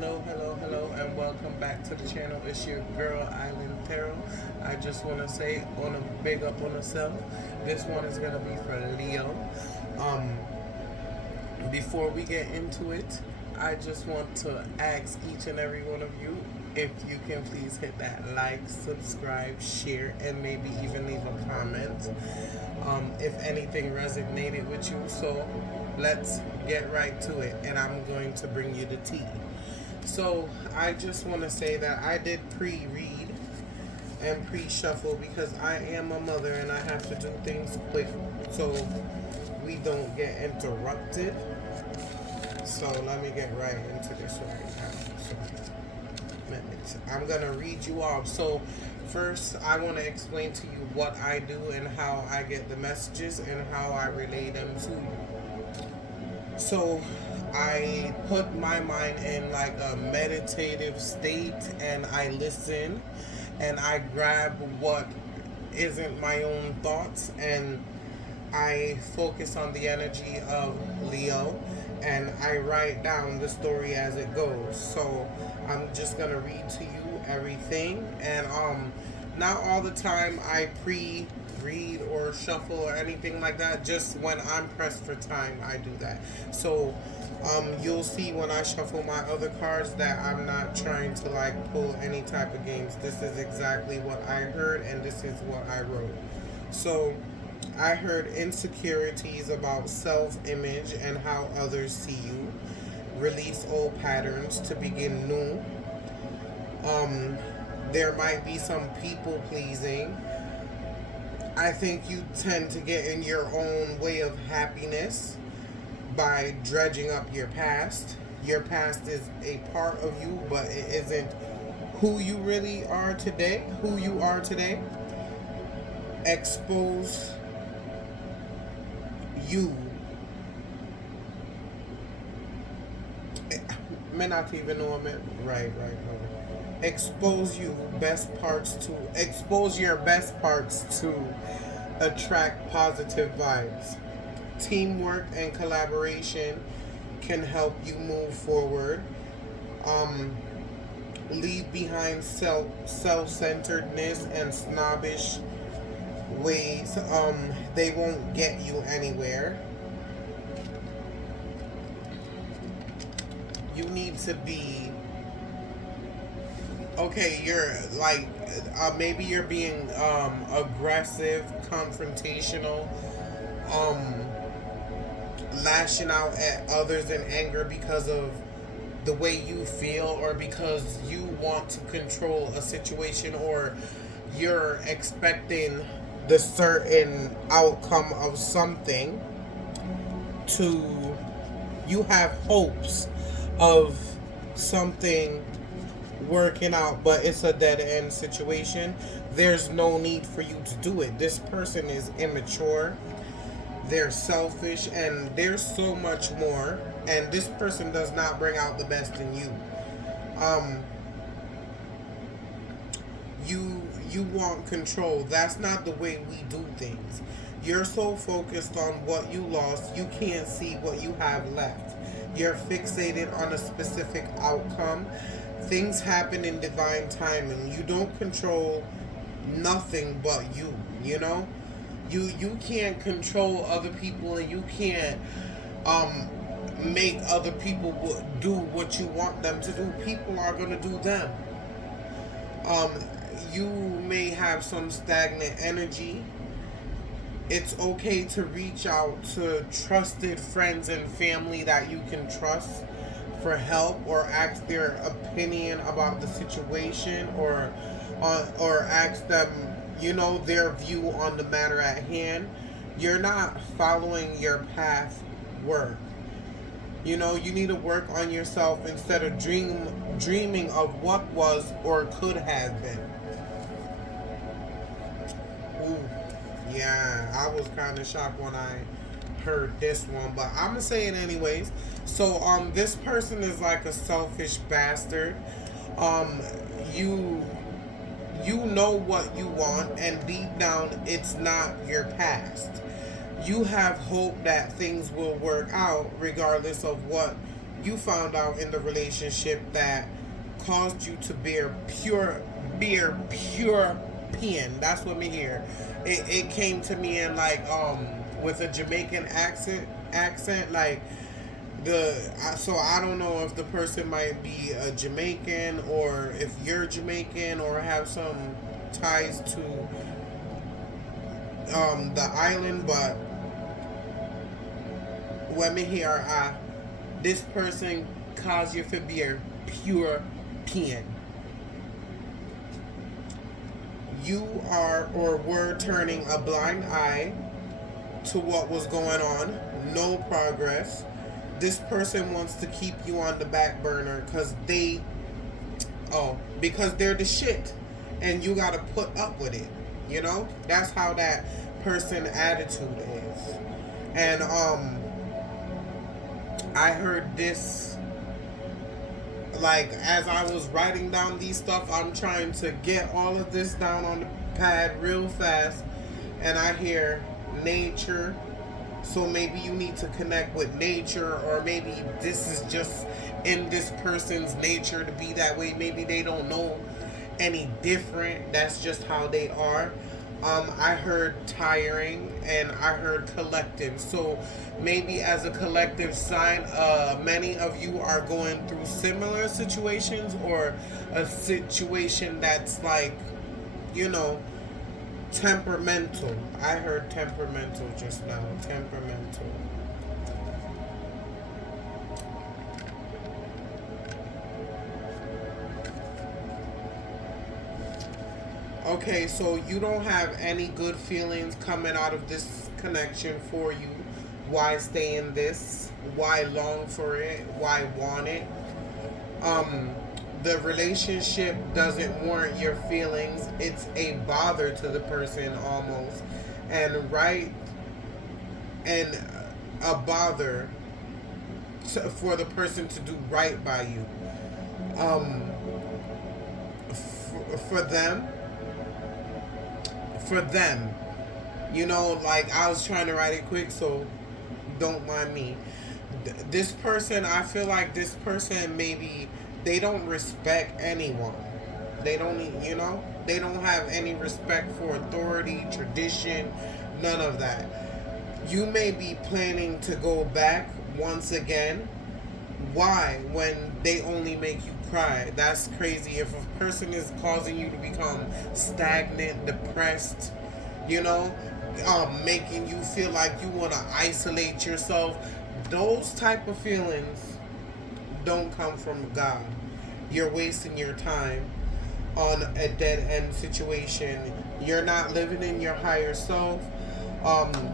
Hello, and welcome back to the channel. It's your girl, Island Tarot. I just want to say, on a big up on herself, this one is gonna be for Leo. Um, Before we get into it, I just want to ask each and every one of you if you can please hit that like, subscribe, share, and maybe even leave a comment. If anything resonated with you, so let's get right to it, and I'm going to bring you the tea. So I just want to say that I did pre-read and pre-shuffle because I am a mother and I have to do things quick so we don't get interrupted. So let me get right into this right now. I'm gonna read you off. So first, I want to explain to you what I do and how I get the messages and how I relay them to you. So I put my mind in like a meditative state and I listen and I grab what isn't my own thoughts and I focus on the energy of Leo and I write down the story as it goes. So I'm just gonna read to you everything, and not all the time I pre-read or shuffle or anything like that. Just when I'm pressed for time, I do that. So you'll see when I shuffle my other cards that I'm not trying to like pull any type of games. This is exactly what I heard and this is what I wrote. So I heard insecurities about self-image and how others see you. Release old patterns to begin new. There might be some people pleasing. I think you tend to get in your own way of happiness by dredging up your past. Your past is a part of you, but it isn't who you really are today. Who you are today. Expose you. May not even know it. Right. No. Expose your best parts to attract positive vibes. Teamwork and collaboration can help you move forward. Um, Leave behind self-centeredness and snobbish ways. They won't get you anywhere. You need to be okay. You're like maybe you're being aggressive, confrontational, um, lashing out at others in anger because of the way you feel or because you want to control a situation or you're expecting the certain outcome of something to you have hopes of something working out, but it's a dead end situation. There's no need for you to do it. This person is immature, they're selfish, and there's so much more, and this person does not bring out the best in you. um you want control. That's not the way we do things. You're so focused on what you lost, you can't see what you have left. You're fixated on a specific outcome. Things happen in divine timing. You don't control nothing but you know? You can't control other people and you can't um make other people do what you want them to do. People are going to do them. um you may have some stagnant energy. It's okay to reach out to trusted friends and family that you can trust for help or ask their opinion about the situation or ask them, their view on the matter at hand. You're not following your path work. You need to work on yourself instead of dreaming of what was or could have been. Ooh, yeah, I was kind of shocked when I heard this one, but I'm gonna say it anyways. So, this person is like a selfish bastard. Um, you you know what you want, and deep down, it's not your past. You have hope that things will work out regardless of what you found out in the relationship that caused you to bear pure pen. That's what me here. It came to me in like with a Jamaican accent like so I don't know if the person might be a Jamaican or if you're Jamaican or have some ties to the island, but when me hear this person cause you to be a pure pen. You are or were turning a blind eye to what was going on. No progress. This person wants to keep you on the back burner because they're the shit and you gotta put up with it. You know? That's how that person attitude is. And I heard this like as I was writing down these stuff. I'm trying to get all of this down on the pad real fast, and I hear nature. So maybe you need to connect with nature, or maybe this is just in this person's nature to be that way. Maybe they don't know any different. That's just how they are. I heard tiring and I heard collective. So maybe as a collective sign, many of you are going through similar situations or a situation that's like, you know, temperamental. I heard temperamental just now. Temperamental. Okay, so you don't have any good feelings coming out of this connection for you. Why stay in this? Why long for it? Why want it? The relationship doesn't warrant your feelings. It's a bother to the person almost. And a bother for the person to do right by you. For them, you know, like I was trying to write it quick, so don't mind me. This person, I feel like this person maybe they don't respect anyone. They don't, you know, they don't have any respect for authority, tradition, none of that. You may be planning to go back once again. Why? When they only make you cry. That's crazy. If a person is causing you to become stagnant, depressed, you know, making you feel like you want to isolate yourself, those type of feelings don't come from God. You're wasting your time on a dead end situation. You're not living in your higher self.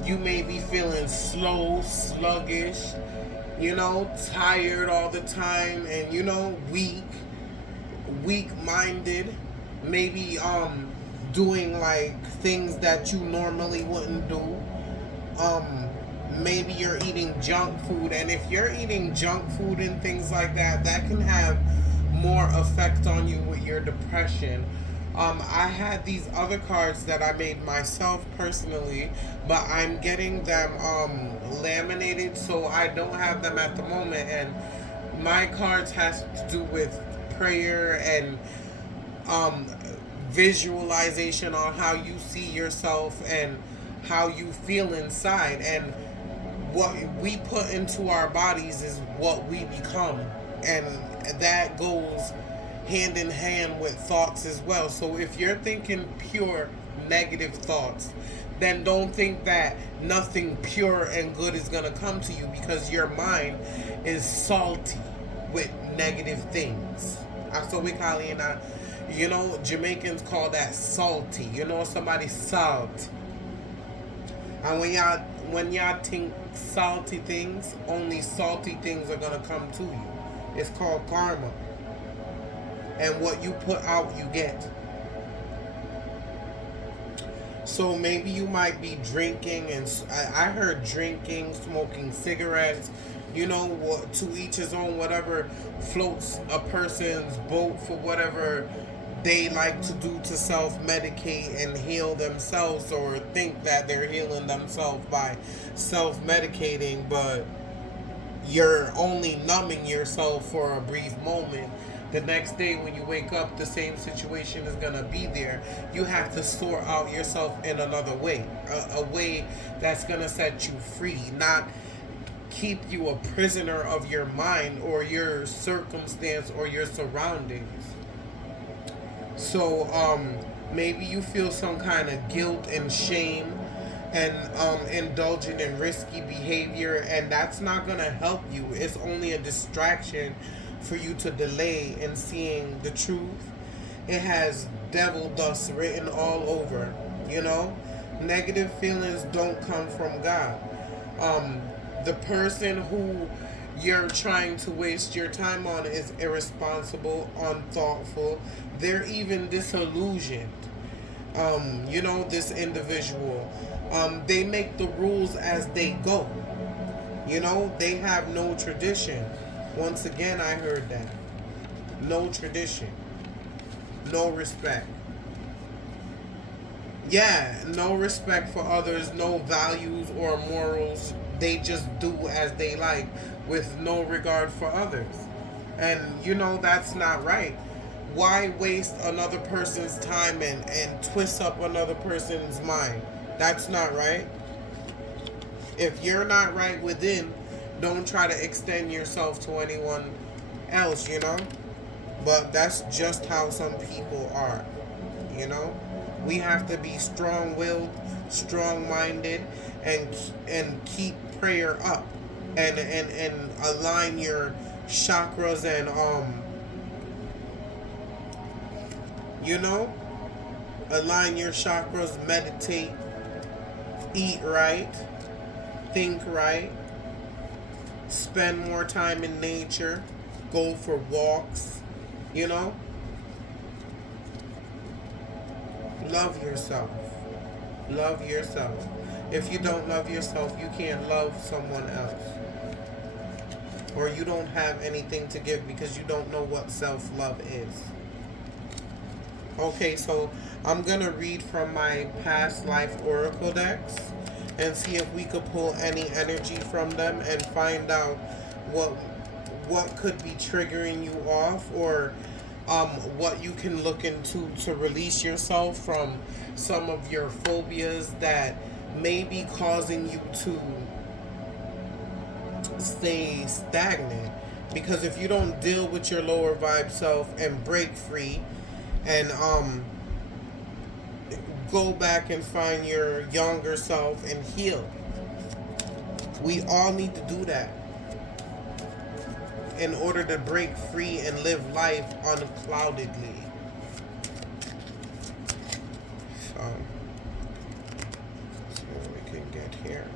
You may be feeling slow, sluggish, you know, tired all the time, and you know, weak-minded. Maybe doing like things that you normally wouldn't do. Maybe you're eating junk food, and if you're eating junk food and things like that, that can have more effect on you with your depression. I had these other cards that I made myself personally, but I'm getting them laminated, so I don't have them at the moment. And my cards has to do with prayer and visualization on how you see yourself and how you feel inside. And what we put into our bodies is what we become, and that goes hand in hand with thoughts as well. So if you're thinking pure negative thoughts, then don't think that nothing pure and good is going to come to you, because your mind is salty with negative things. That's what we call it. You know, Jamaicans call that salty. You know, somebody salt. And when y'all think salty things, only salty things are going to come to you. It's called karma. And what you put out, you get. So maybe you might be drinking, and I heard drinking, smoking cigarettes, you know, what, to each his own, whatever floats a person's boat for whatever they like to do to self-medicate and heal themselves, or think that they're healing themselves by self-medicating. But you're only numbing yourself for a brief moment. The next day when you wake up, the same situation is going to be there. You have to sort out yourself in another way, a way that's going to set you free, not keep you a prisoner of your mind or your circumstance or your surroundings. So maybe you feel some kind of guilt and shame and indulging in risky behavior, and that's not going to help you. It's only a distraction for you to delay in seeing the truth. It has devil dust written all over, you know? Negative feelings don't come from God. The person who you're trying to waste your time on is irresponsible, unthoughtful. They're even disillusioned. This individual. They make the rules as they go. They have no tradition. Once again, I heard that. No tradition. No respect. Yeah, no respect for others, no values or morals. They just do as they like with no regard for others. And that's not right. Why waste another person's time and twist up another person's mind? That's not right. If you're not right within, don't try to extend yourself to anyone else, But that's just how some people are, We have to be strong-willed, strong-minded, and keep prayer up, and align your chakras and align your chakras, meditate, eat right, think right, spend more time in nature, go for walks, Love yourself. Love yourself. If you don't love yourself, you can't love someone else. Or you don't have anything to give because you don't know what self-love is. Okay, so I'm going to read from my past life oracle decks and see if we could pull any energy from them and find out what could be triggering you off, or what you can look into to release yourself from some of your phobias that may be causing you to stay stagnant. Because if you don't deal with your lower vibe self and break free and go back and find your younger self and heal, we all need to do that in order to break free and live life uncloudedly. So, let's see what we can get here.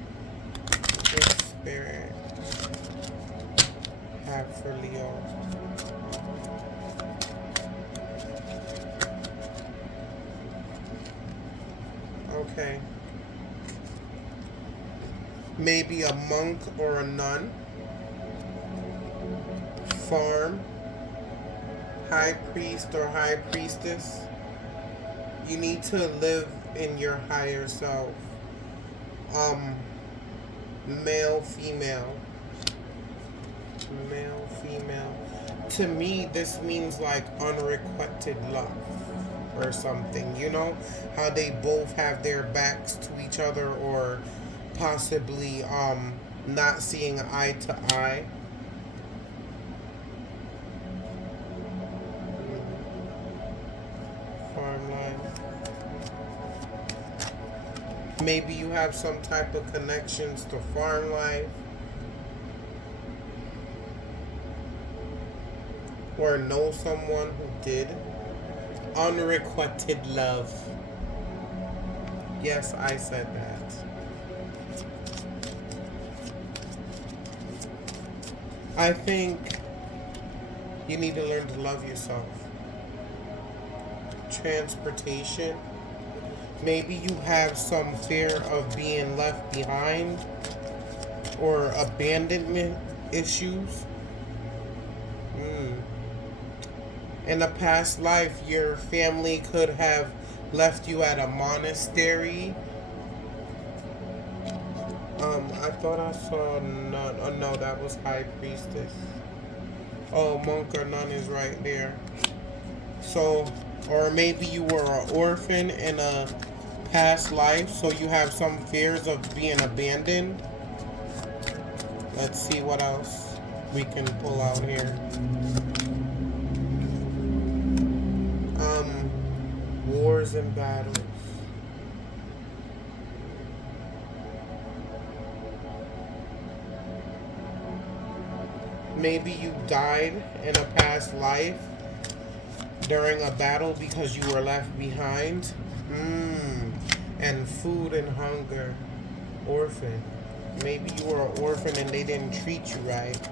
Good spirit have for Leo. Okay. Maybe a monk or a nun. Farm, high priest or high priestess. You need to live in your higher self. Male, female. Male, female. To me, this means like unrequited love or something. How they both have their backs to each other, or possibly not seeing eye to eye. Maybe you have some type of connections to farm life, or know someone who did. Unrequited love. Yes, I said that. I think you need to learn to love yourself. Transportation. Maybe you have some fear of being left behind or abandonment issues. In a past life, your family could have left you at a monastery. I thought I saw nun. Oh no, that was high priestess. Oh, monk or nun is right there. So, or maybe you were an orphan in a past life, so you have some fears of being abandoned. Let's see what else we can pull out here. Wars and battles. Maybe you died in a past life during a battle because you were left behind. And food and hunger. Orphan. Maybe you were an orphan and they didn't treat you right.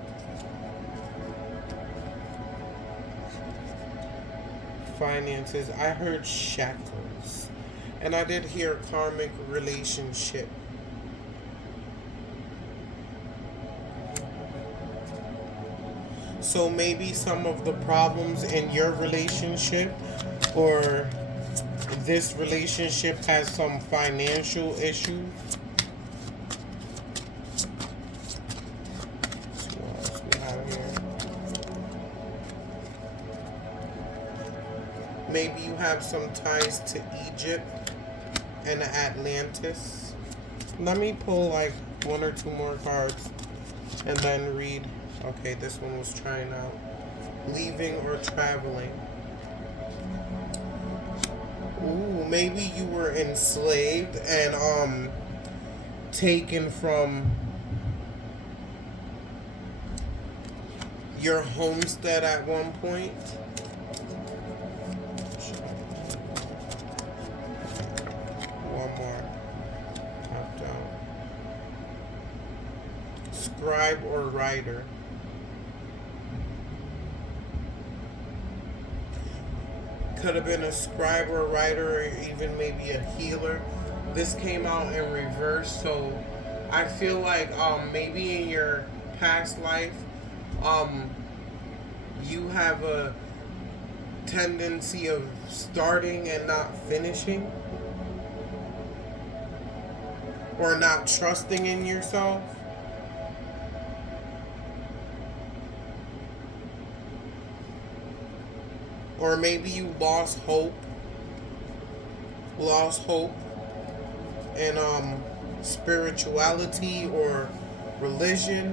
Finances. I heard shackles. And I did hear karmic relationship. So maybe some of the problems in your relationship or this relationship has some financial issues. So what else we have here? Maybe you have some ties to Egypt and Atlantis. Let me pull like one or two more cards and then read. Okay, this one was trying out. Leaving or traveling. Ooh, maybe you were enslaved and taken from your homestead at one point. One more. Top down. Scribe or writer. Could have been a scribe or a writer or even maybe a healer. This came out in reverse, so I feel like maybe in your past life you have a tendency of starting and not finishing, or not trusting in yourself. Or maybe you lost hope in spirituality or religion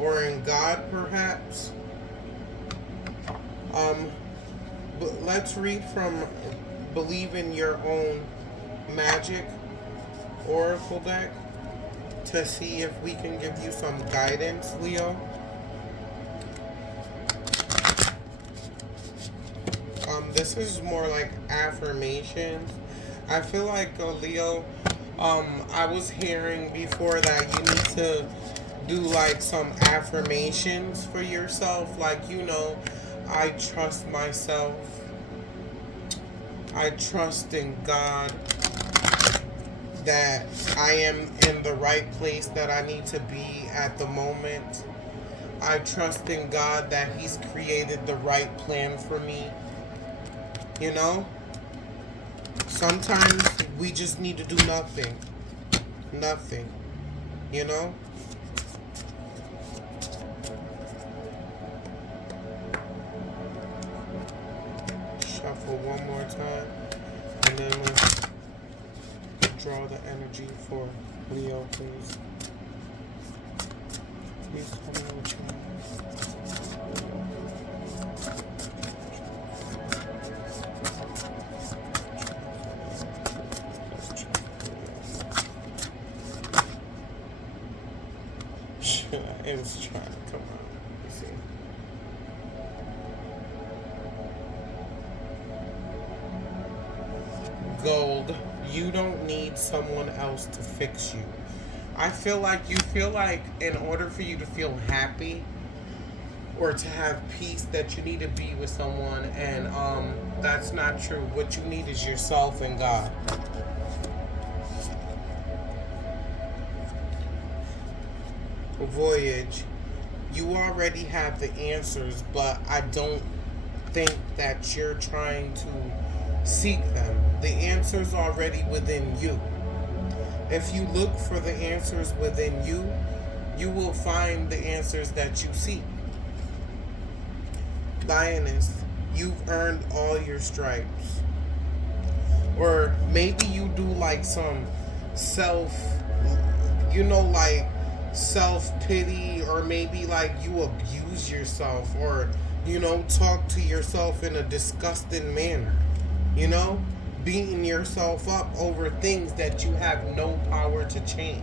or in God perhaps. But let's read from Believe in Your Own Magic Oracle deck to see if we can give you some guidance, Leo. This is more like affirmations. I feel like, Leo, I was hearing before that you need to do like some affirmations for yourself. Like, I trust myself. I trust in God that I am in the right place that I need to be at the moment. I trust in God that He's created the right plan for me. Sometimes we just need to do nothing. Nothing. Shuffle one more time. And then let's draw the energy for Leo, please. Please tell me what you want. It was trying to come out. You see. Gold. You don't need someone else to fix you. I feel like you feel like in order for you to feel happy or to have peace that you need to be with someone, and that's not true. What you need is yourself and God. Voyage. You already have the answers, but I don't think that you're trying to seek them. The answer's already within you. If you look for the answers within you, you will find the answers that you seek. Lioness, you've earned all your stripes. Or maybe you do like some self, like self pity, or maybe like you abuse yourself, or, talk to yourself in a disgusting manner, you know, beating yourself up over things that you have no power to change.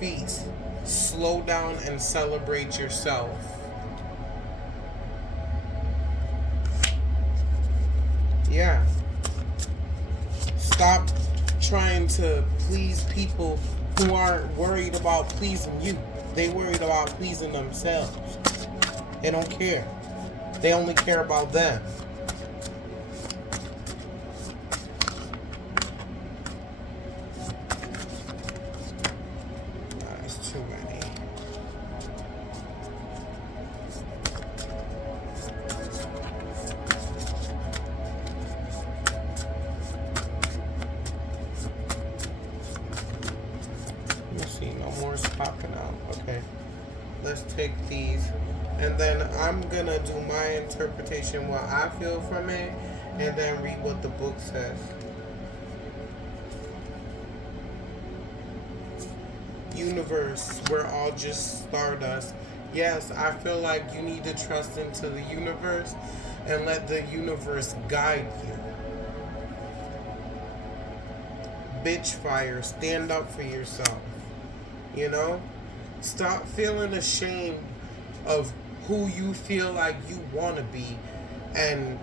Feast, slow down and celebrate yourself. Yeah. Stop trying to please people who aren't worried about pleasing you. They worried about pleasing themselves. They don't care. They only care about them. That's too many. Let's see, no more is popping out. Okay. Let's take these. And then I'm gonna do my interpretation, what I feel from it, and then read what the book says. Universe, we're all just stardust. Yes, I feel like you need to trust into the universe and let the universe guide you. Bitch fire, stand up for yourself. You know? Stop feeling ashamed of who you feel like you want to be and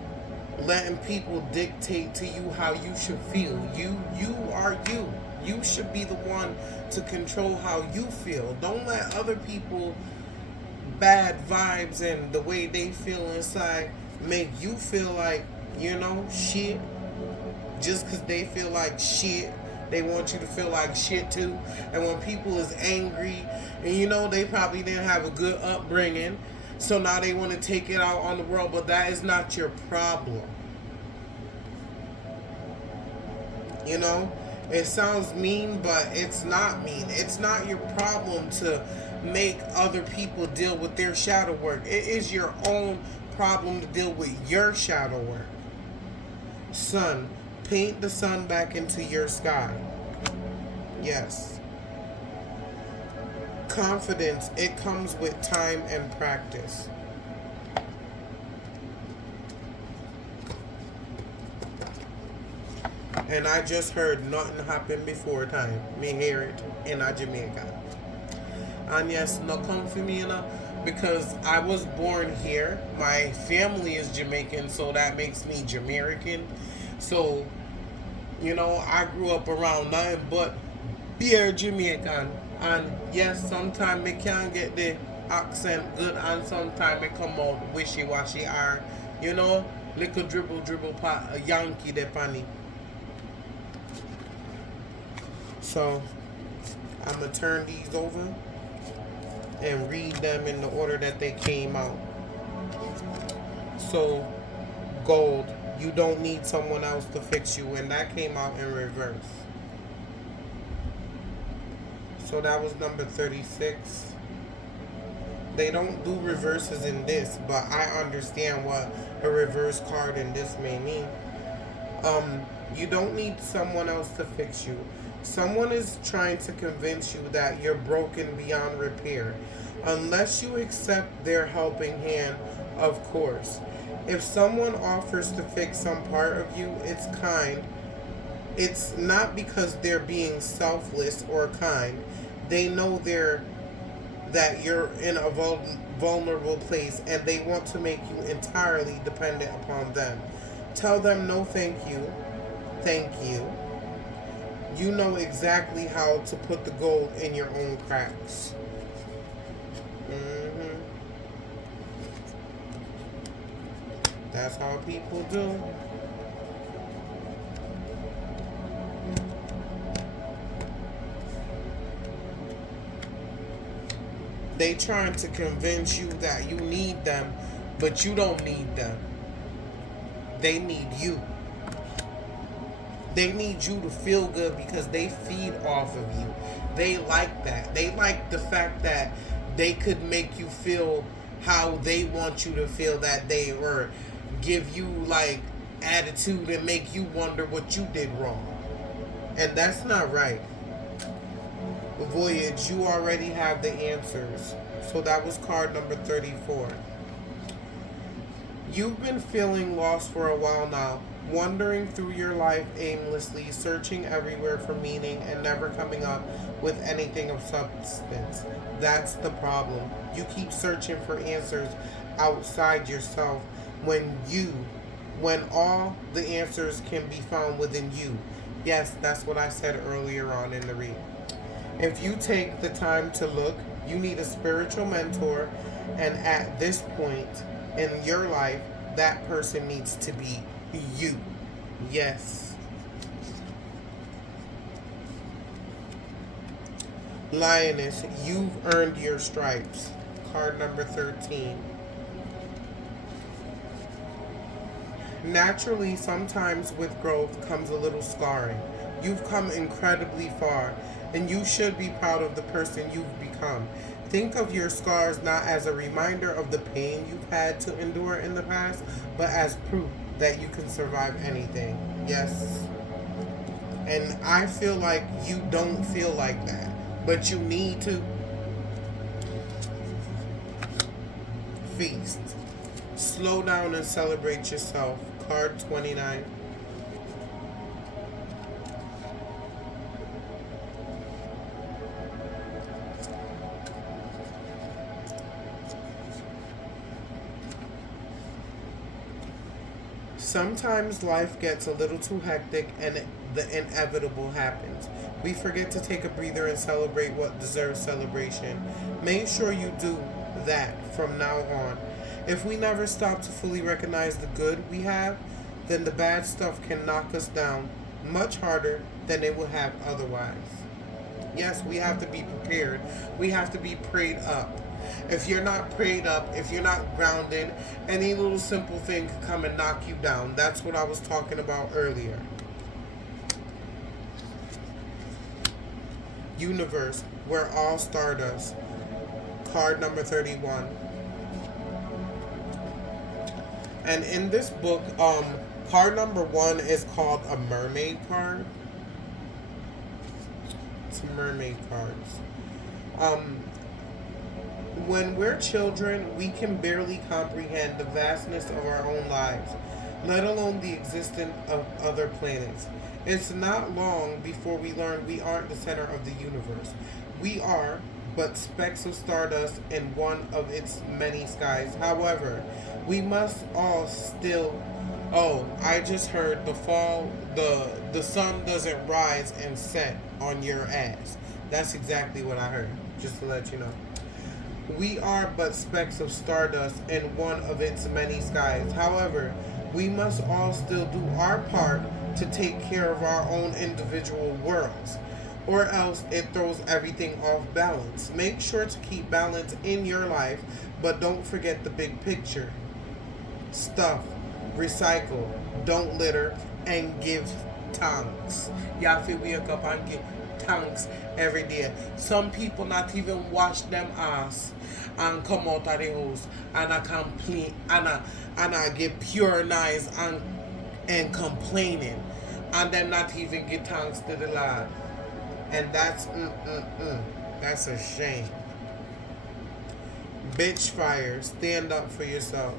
letting people dictate to you how you should feel. You are you. You should be the one to control how you feel. Don't let other people bad vibes and the way they feel inside make you feel like, shit. Just because they feel like shit, they want you to feel like shit too. And when people is angry, and they probably didn't have a good upbringing, so now they want to take it out on the world, but that is not your problem. It sounds mean, but it's not mean. It's not your problem to make other people deal with their shadow work. It is your own problem to deal with your shadow work. Sun, paint the sun back into your sky. Yes. Confidence, it comes with time and practice. And I just heard nothing happened before time. Me hear it in a Jamaica. And yes, no come for me, because I was born here. My family is Jamaican, so that makes me Jamaican. So, I grew up around nothing but beer Jamaican. And yes, sometimes me can get the accent good, and sometimes it come out wishy-washy, or, little dribble part, a Yankee de panny. So, I'm going to turn these over and read them in the order that they came out. So, gold, you don't need someone else to fix you, and that came out in reverse. So that was number 36. They don't do reverses in this, but I understand what a reverse card in this may mean. You don't need someone else to fix you. Someone is trying to convince you that you're broken beyond repair. Unless you accept their helping hand, of course. If someone offers to fix some part of you, it's kind. It's not because they're being selfless or kind. They know that you're in a vulnerable place, and they want to make you entirely dependent upon them. Tell them no thank you. Thank you. You know exactly how to put the gold in your own cracks. That's how people do. They trying to convince you that you need them, but you don't need them. They need you. They need you to feel good because they feed off of you. They like that. They like the fact that they could make you feel how they want you to feel that day, or give you like attitude and make you wonder what you did wrong. And that's not right. Voyage, you already have the answers. So that was card number 34. You've been feeling lost for a while now, wandering through your life aimlessly, searching everywhere for meaning and never coming up with anything of substance. That's the problem. You keep searching for answers outside yourself when all the answers can be found within you. Yes, that's what I said earlier on in the read. If you take the time to look, you need a spiritual mentor, and at this point in your life, that person needs to be you. Yes. Lioness, you've earned your stripes. Card number 13. Naturally, sometimes with growth comes a little scarring. You've come incredibly far, and you should be proud of the person you've become. Think of your scars not as a reminder of the pain you've had to endure in the past, but as proof that you can survive anything. Yes. And I feel like you don't feel like that, but you need to feast. Slow down and celebrate yourself. Card 29. Sometimes life gets a little too hectic and the inevitable happens. We forget to take a breather and celebrate what deserves celebration. Make sure you do that from now on. If we never stop to fully recognize the good we have, then the bad stuff can knock us down much harder than it would have otherwise. Yes, we have to be prepared. We have to be prayed up. If you're not prayed up, if you're not grounded, any little simple thing could come and knock you down. That's what I was talking about earlier. Universe, we're all stardust. Card number 31. And in this book, card number 1 is called a mermaid card. It's mermaid cards. When we're children, we can barely comprehend the vastness of our own lives, let alone the existence of other planets. It's not long before we learn we aren't the center of the universe. We are but specks of stardust in one of its many skies. However, we must all still... Oh, I just heard the sun doesn't rise and set on your ass. That's exactly what I heard, just to let you know. We are but specks of stardust in one of its many skies. However, we must all still do our part to take care of our own individual worlds, or else it throws everything off balance. Make sure to keep balance in your life, but don't forget the big picture. Stuff, recycle, don't litter, and give thanks. Y'all feel we wake up and give thanks every day. Some people not even wash them ass and come out of the house and I complain and I get pure nice and complaining, and them not even give thanks to the Lord. And that's that's a shame. Bitch fire, stand up for yourself.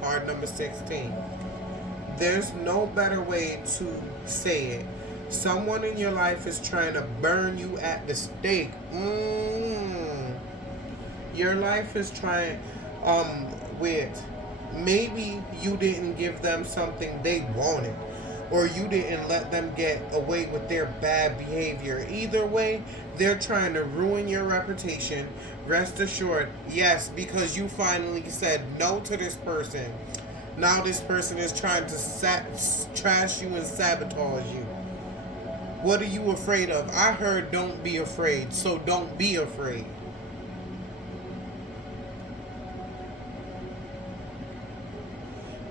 Card number 16. There's no better way to say it. Someone in your life is trying to burn you at the stake. Your life is trying, with, maybe you didn't give them something they wanted, or you didn't let them get away with their bad behavior. Either way, they're trying to ruin your reputation. Rest assured, yes, because you finally said no to this person. Now this person is trying to trash you and sabotage you. What are you afraid of? I heard don't be afraid, so don't be afraid.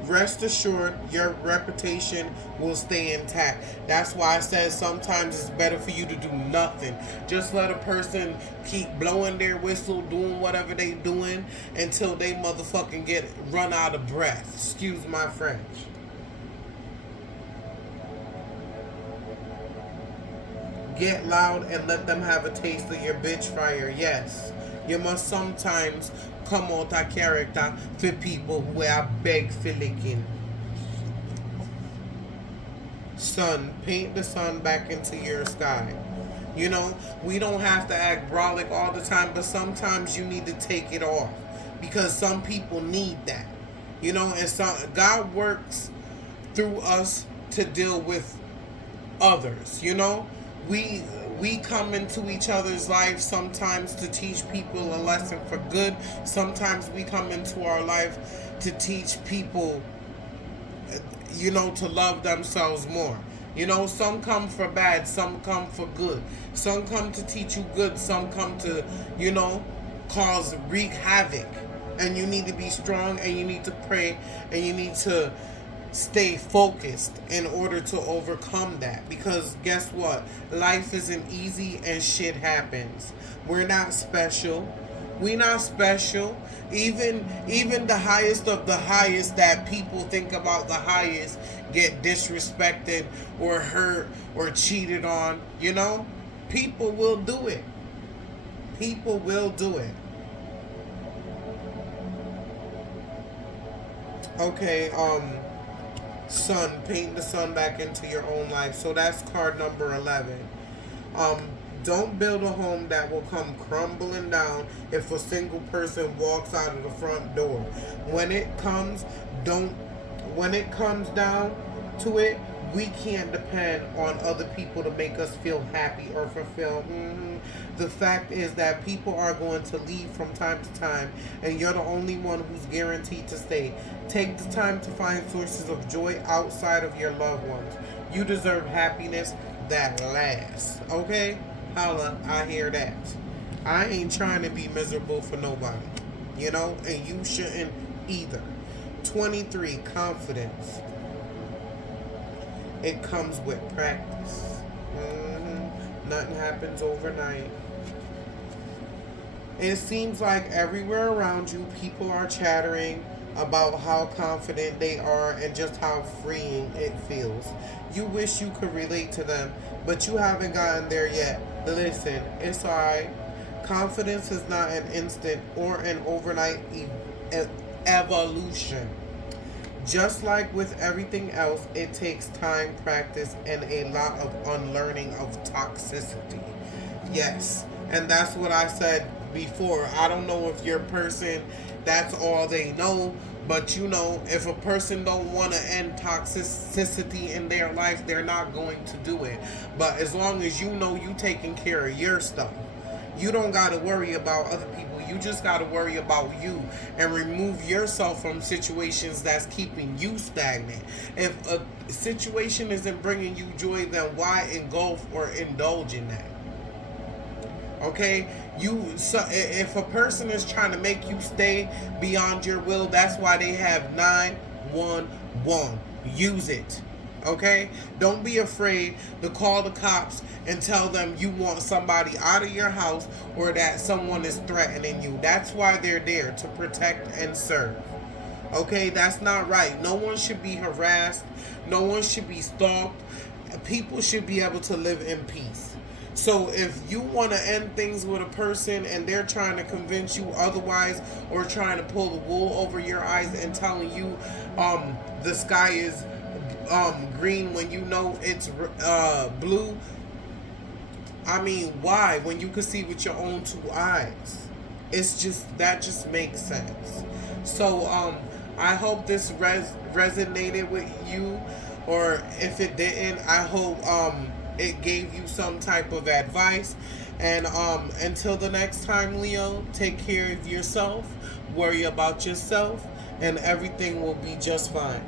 Rest assured, your reputation will stay intact. That's why I said sometimes it's better for you to do nothing. Just let a person keep blowing their whistle, doing whatever they doing until they motherfucking get run out of breath. Excuse my French. Get loud and let them have a taste of your bitch fire. Yes, you must sometimes come out of character for people who are beg for licking. Sun, paint the sun back into your sky. You know, we don't have to act brolic all the time, but sometimes you need to take it off because some people need that. You know, and so God works through us to deal with others. You know, we come into each other's life sometimes to teach people a lesson for good. Sometimes we come into our life to teach people, you know, to love themselves more. You know, some come for bad, some come for good. Some come to teach you good, some come to, you know, wreak havoc. And you need to be strong and you need to pray and you need to stay focused in order to overcome that, because guess what, life isn't easy and shit happens. We're not special. Even the highest of the highest that people think about the highest get disrespected or hurt or cheated on. You know, people will do it. People will do it. Okay, sun, paint the sun back into your own life. So that's card number 11. Um, don't build a home that will come crumbling down if a single person walks out of the front door. When it comes, don't. When it comes down to it, we can't depend on other people to make us feel happy or fulfilled. The fact is that people are going to leave from time to time, and you're the only one who's guaranteed to stay. Take the time to find sources of joy outside of your loved ones. You deserve happiness that lasts. Okay? Holla, I hear that. I ain't trying to be miserable for nobody. You know? And you shouldn't either. 23, confidence. It comes with practice. Nothing happens overnight. It seems like everywhere around you, people are chattering about how confident they are and just how freeing it feels. You wish you could relate to them, but you haven't gotten there yet. Listen, it's alright. Confidence is not an instant or an overnight evolution. Just like with everything else, it takes time, practice, and a lot of unlearning of toxicity. Yes, and that's what I said before. I don't know if your person, that's all they know, but you know, if a person don't want to end toxicity in their life, they're not going to do it. But as long as you know you taking care of your stuff, you don't got to worry about other people. You just got to worry about you and remove yourself from situations that's keeping you stagnant. If a situation isn't bringing you joy, then why engulf or indulge in that? Okay? If a person is trying to make you stay beyond your will, that's why they have 911. Use it. Okay? Don't be afraid to call the cops and tell them you want somebody out of your house or that someone is threatening you. That's why they're there, to protect and serve. Okay? That's not right. No one should be harassed. No one should be stalked. People should be able to live in peace. So if you want to end things with a person and they're trying to convince you otherwise, or trying to pull the wool over your eyes and telling you the sky is green when you know it's blue, I mean, why? When you can see with your own two eyes. It's just, that just makes sense. So I hope this resonated with you, or if it didn't, I hope it gave you some type of advice. And until the next time, Leo, take care of yourself, worry about yourself, and everything will be just fine.